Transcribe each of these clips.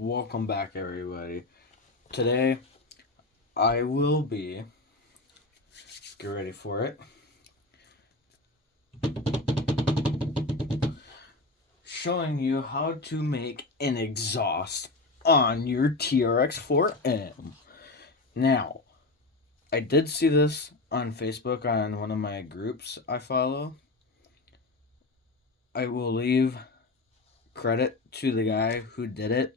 Welcome back, everybody. Today, I will be, get ready for it, showing you how to make an exhaust on your TRX-4M. Now, I did see this on Facebook on one of my groups I follow. I will leave credit to the guy who did it.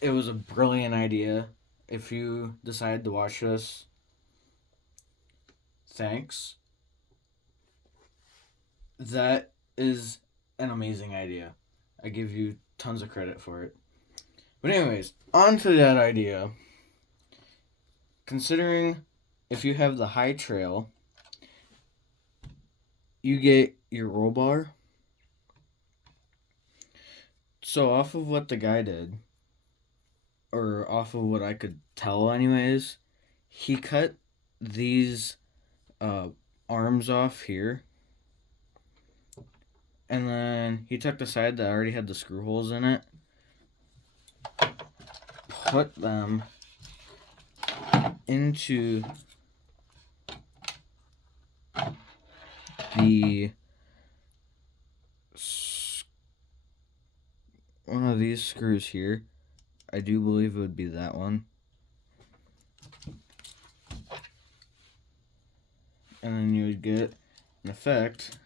It was a brilliant idea. If you decide to watch this, thanks. That is an amazing idea. I give you tons of credit for it. But anyways, on to that idea. Considering if you have the high trail, you get your roll bar. So off of what the guy did, or off of what I could tell anyways, he cut these arms off here. And then he took the side that already had the screw holes in it, put them into the one of these screws here. I do believe it would be that one. And then you would get, in effect,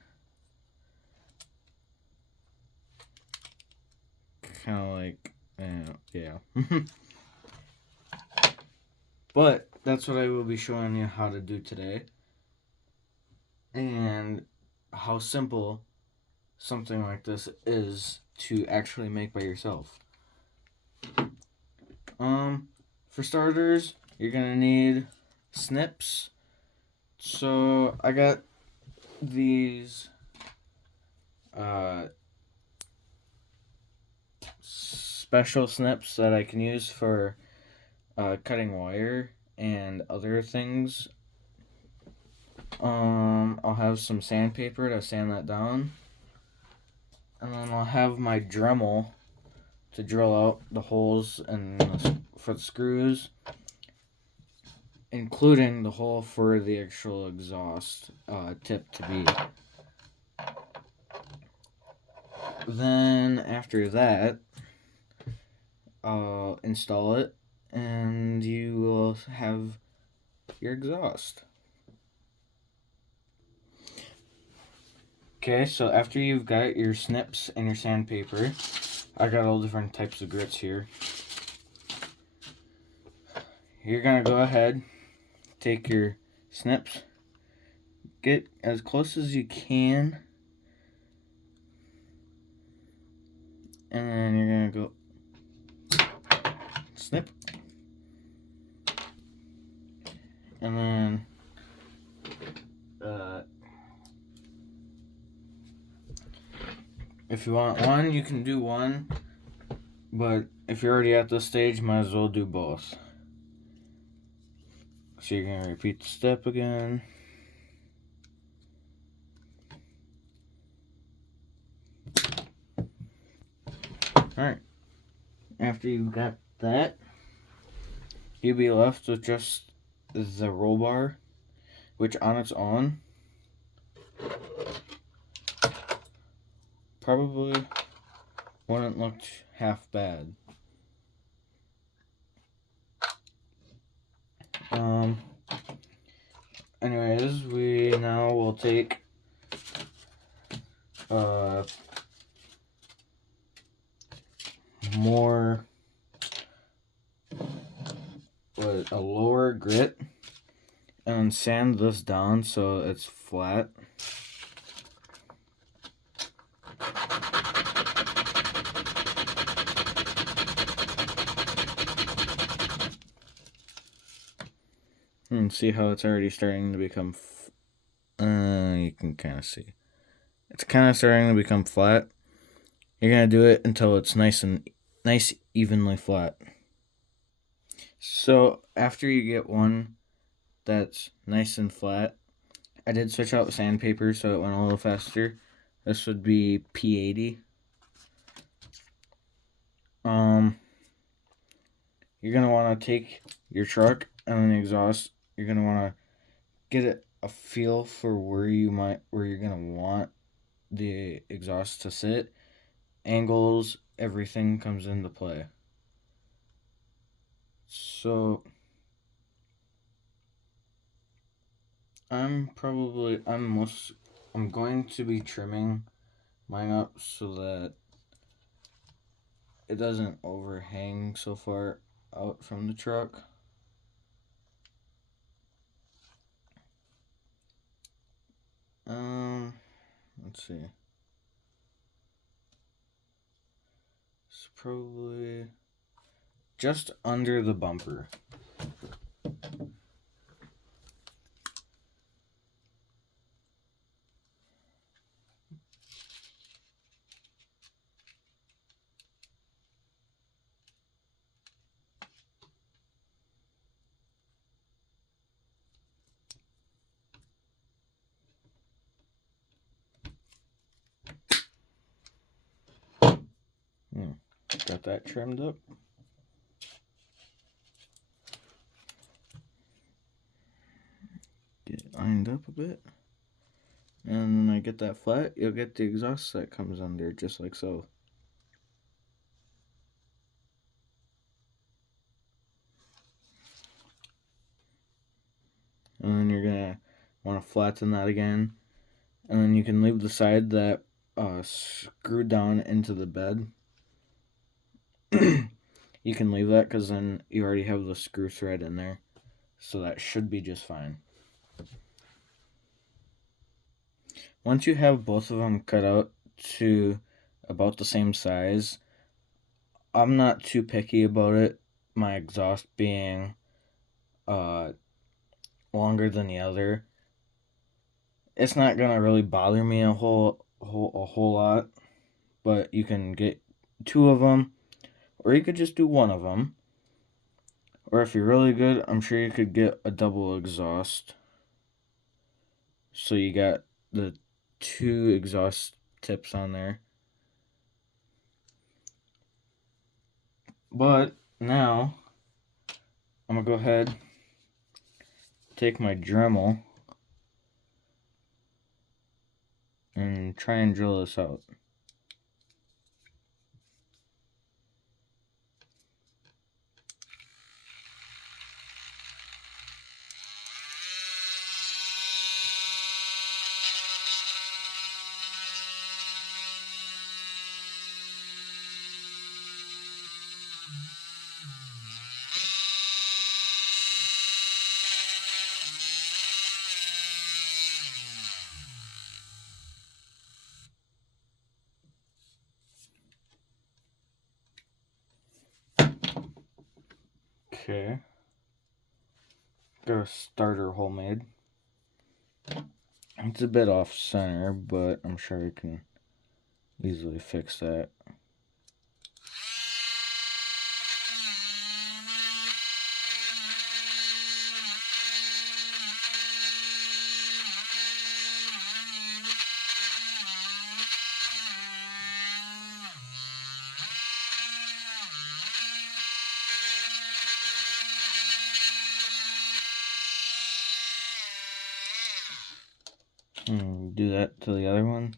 kind of like, yeah. But that's what I will be showing you how to do today. And how simple something like this is to actually make by yourself. For starters, you're gonna need snips. So I got these special snips that I can use for cutting wire and other things. I'll have some sandpaper to sand that down, and then I'll have my Dremel to drill out the holes and for the screws, including the hole for the actual exhaust tip to be. Then after that, I'll install it, and you will have your exhaust. Okay, so after you've got your snips and your sandpaper, I got all different types of grits here. You're gonna go ahead, take your snips, get as close as you can, and then you're gonna go snip, and then if you want one, you can do one, but if you're already at this stage, might as well do both. So you're going to repeat the step again. Alright. After you've got that, you'll be left with just the roll bar, which on its own probably wouldn't look half bad. Anyways, we now will take a lower grit and sand this down so it's flat. And see how it's already starting to become you can kind of see it's kind of starting to become flat. You're gonna do it until it's nice evenly flat. So after you get one that's nice and flat, I did switch out sandpaper so it went a little faster. This would be P80. you're going to want to take your truck and then the exhaust. You're going to want to get a feel for where you're going to want the exhaust to sit. Angles, everything comes into play. So I'm going to be trimming mine up so that it doesn't overhang so far out from the truck. Let's see. It's probably just under the bumper. Got that trimmed up. Get it lined up a bit. And when I get that flat, you'll get the exhaust that comes under, just like so. And then you're going to want to flatten that again. And then you can leave the side that screwed down into the bed. You can leave that because then you already have the screw thread in there. So that should be just fine. Once you have both of them cut out to about the same size, I'm not too picky about it. My exhaust being longer than the other. It's not gonna really bother me a whole lot. But you can get 2 of them, or you could just do 1 of them. Or if you're really good, I'm sure you could get a double exhaust. So you got the 2 exhaust tips on there. But now, I'm going to go ahead, take my Dremel, and try and drill this out. Okay. Got a starter hole made. It's a bit off center, but I'm sure I can easily fix that. Do that to the other one.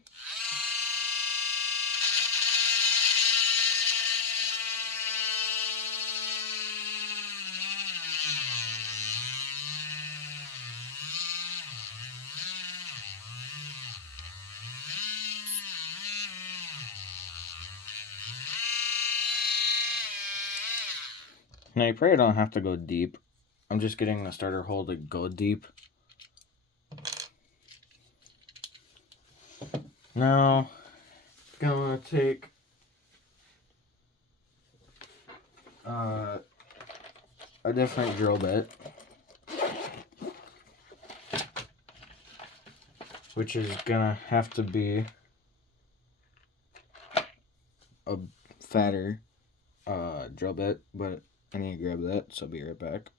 Now you probably don't have to go deep. I'm just getting the starter hole to go deep. Now, I'm gonna take a different drill bit, which is gonna have to be a fatter drill bit, but I need to grab that, so I'll be right back.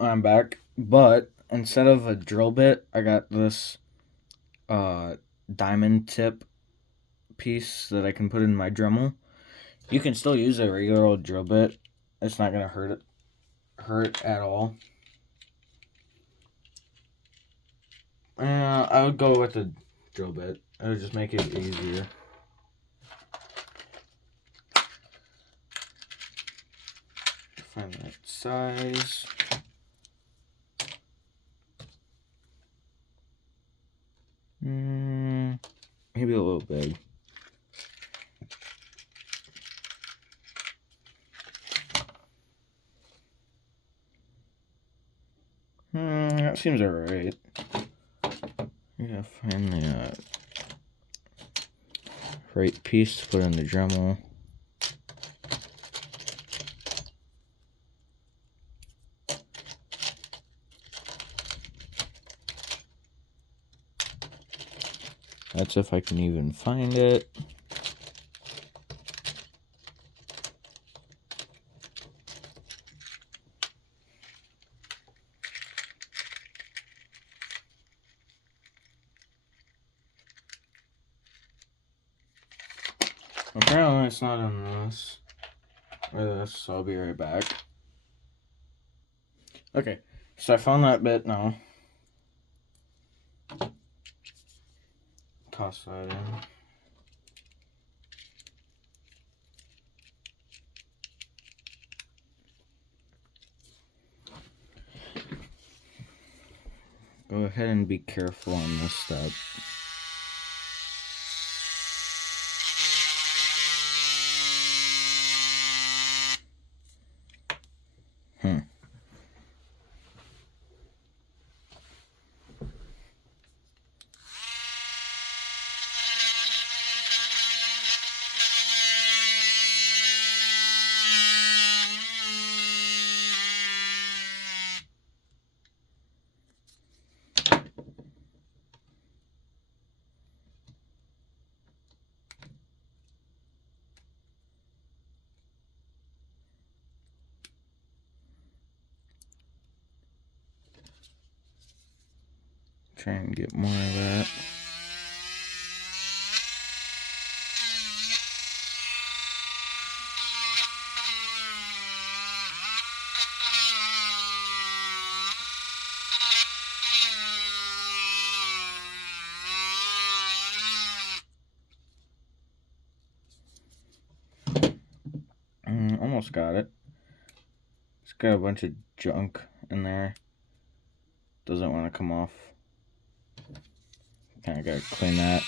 I'm back, but instead of a drill bit, I got this diamond tip piece that I can put in my Dremel. You can still use a regular old drill bit It's not gonna hurt at all. I would go with the drill bit. It would just make it easier. Find the right size. Maybe a little big. That seems alright. You gotta find the right piece to put in the Dremel. That's if I can even find it. Apparently it's not in this or this, so I'll be right back. Okay, so I found that bit now. Toss that in. Go ahead and be careful on this step. Try and get more of that. Almost got it. It's got a bunch of junk in there. Doesn't want to come off. Kind of gotta clean that.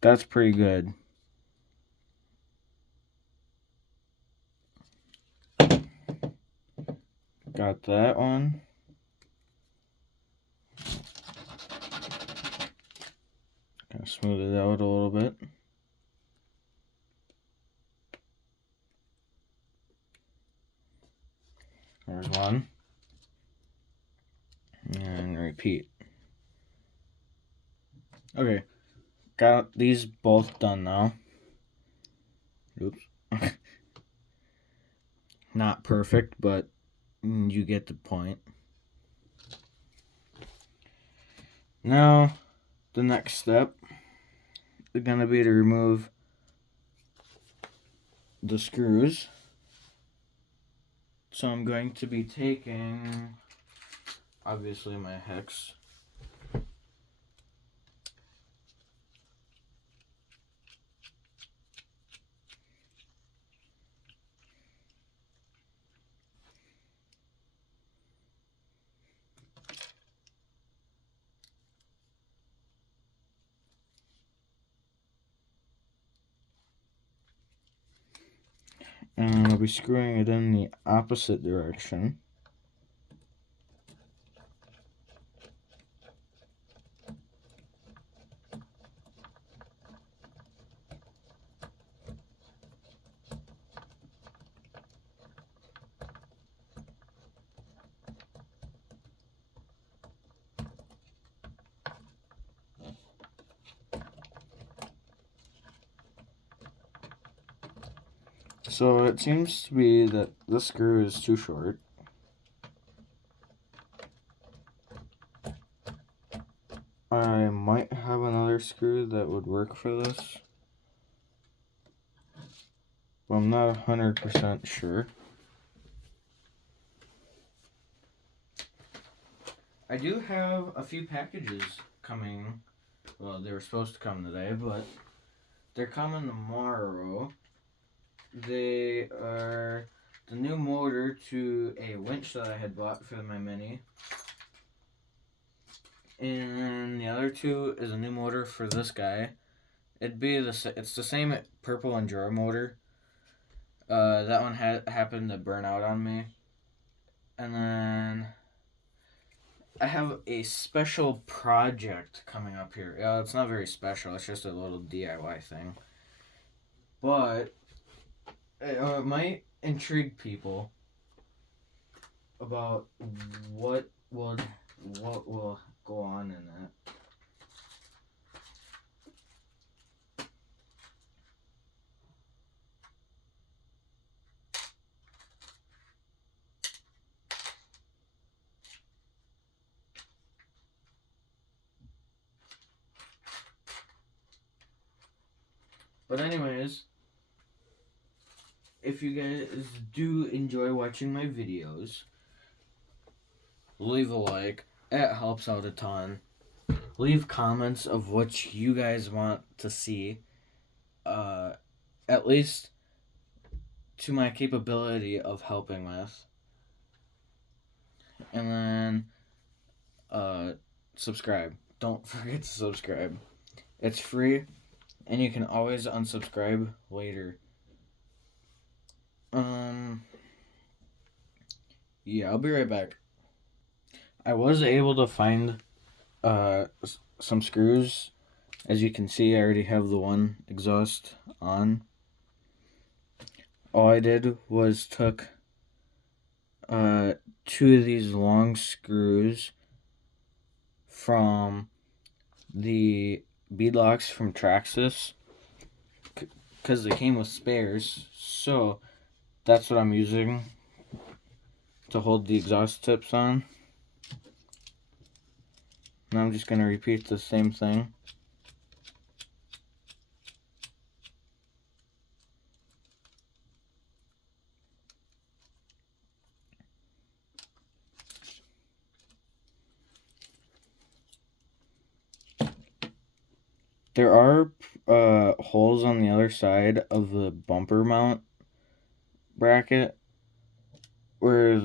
That's pretty good. Got that one. Kind of smooth it out a little bit. There's one. And repeat. Okay. Got these both done now. Oops. Not perfect, but you get the point. Now, the next step is going to be to remove the screws. So I'm going to be taking, obviously, my hex. And I'll be screwing it in the opposite direction. So it seems to be that this screw is too short. I might have another screw that would work for this, but I'm not 100% sure. I do have a few packages coming. Well, they were supposed to come today, but they're coming tomorrow. They are the new motor to a winch that I had bought for my Mini. And the other two is a new motor for this guy. It's the same purple Enduro motor. That one happened to burn out on me. And then I have a special project coming up here. Yeah, it's not very special. It's just a little DIY thing. But it might intrigue people about what will go on in that. But anyways, if you guys do enjoy watching my videos, leave a like. It helps out a ton. Leave comments of what you guys want to see. At least to my capability of helping with. And then subscribe. Don't forget to subscribe. It's free, and you can always unsubscribe later. Yeah, I'll be right back. I was able to find some screws. As you can see, I already have the one exhaust on. All I did was took two of these long screws from the beadlocks from Traxxas, because they came with spares. So that's what I'm using to hold the exhaust tips on. And I'm just going to repeat the same thing. There are holes on the other side of the bumper mount bracket where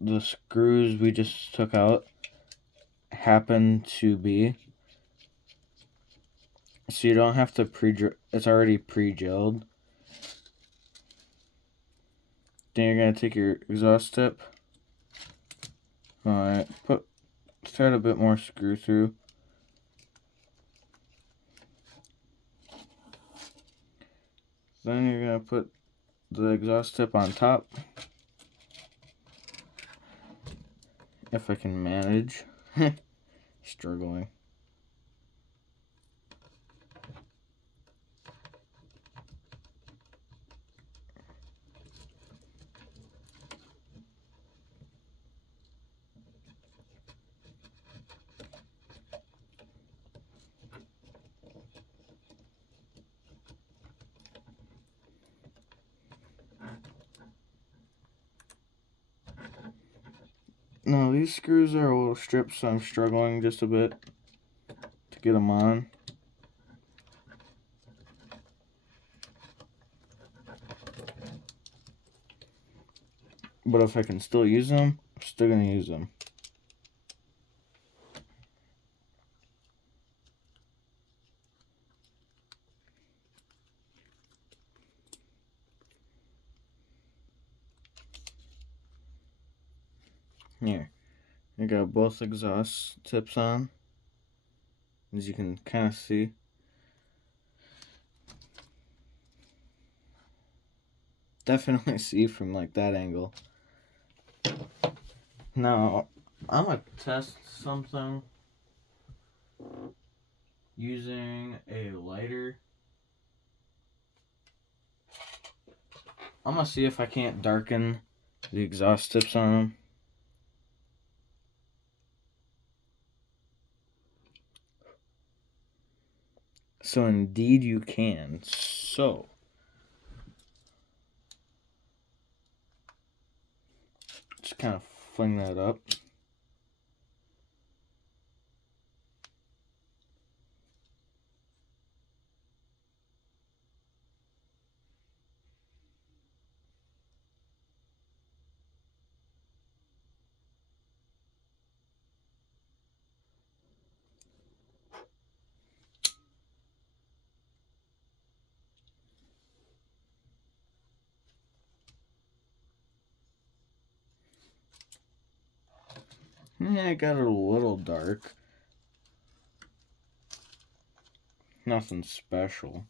the screws we just took out happen to be. So you don't have to it's already pre-drilled. Then you're going to take your exhaust tip. Alright, start a bit more screw through. Then you're going to put the exhaust tip on top. If I can manage. Struggling. No, these screws are a little stripped, so I'm struggling just a bit to get them on. But if I can still use them, I'm still going to use them. Here, I got both exhaust tips on, as you can kind of see. Definitely see from like that angle. Now, I'm going to test something using a lighter. I'm gonna see if I can't darken the exhaust tips on them. So indeed you can. So just kind of fling that up. Yeah, it got a little dark. Nothing special.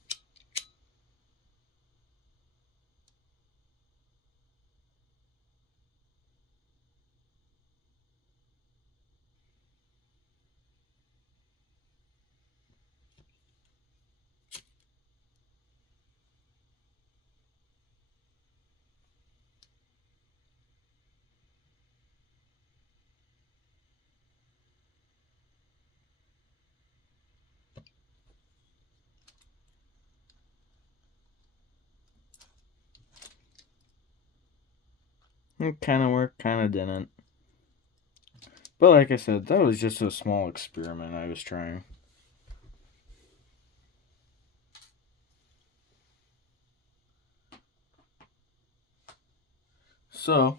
It kind of worked, kind of didn't. But like I said, that was just a small experiment I was trying. So,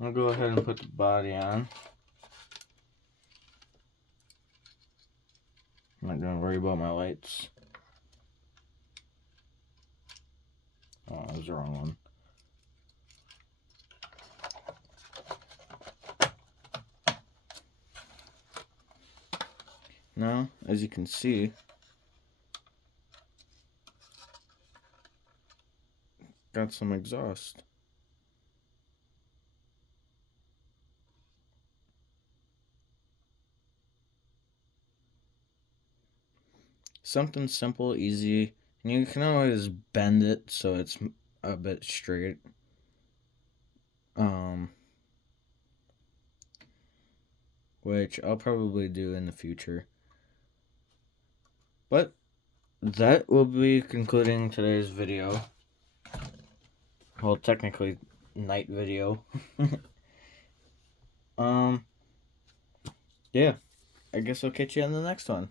I'll go ahead and put the body on. I'm not going to worry about my lights. Oh, that was the wrong one. Now, as you can see, got some exhaust. Something simple, easy, and you can always bend it so it's a bit straight. Which I'll probably do in the future. But that will be concluding today's video. Well, technically, night video. Yeah, I guess I'll catch you on the next one.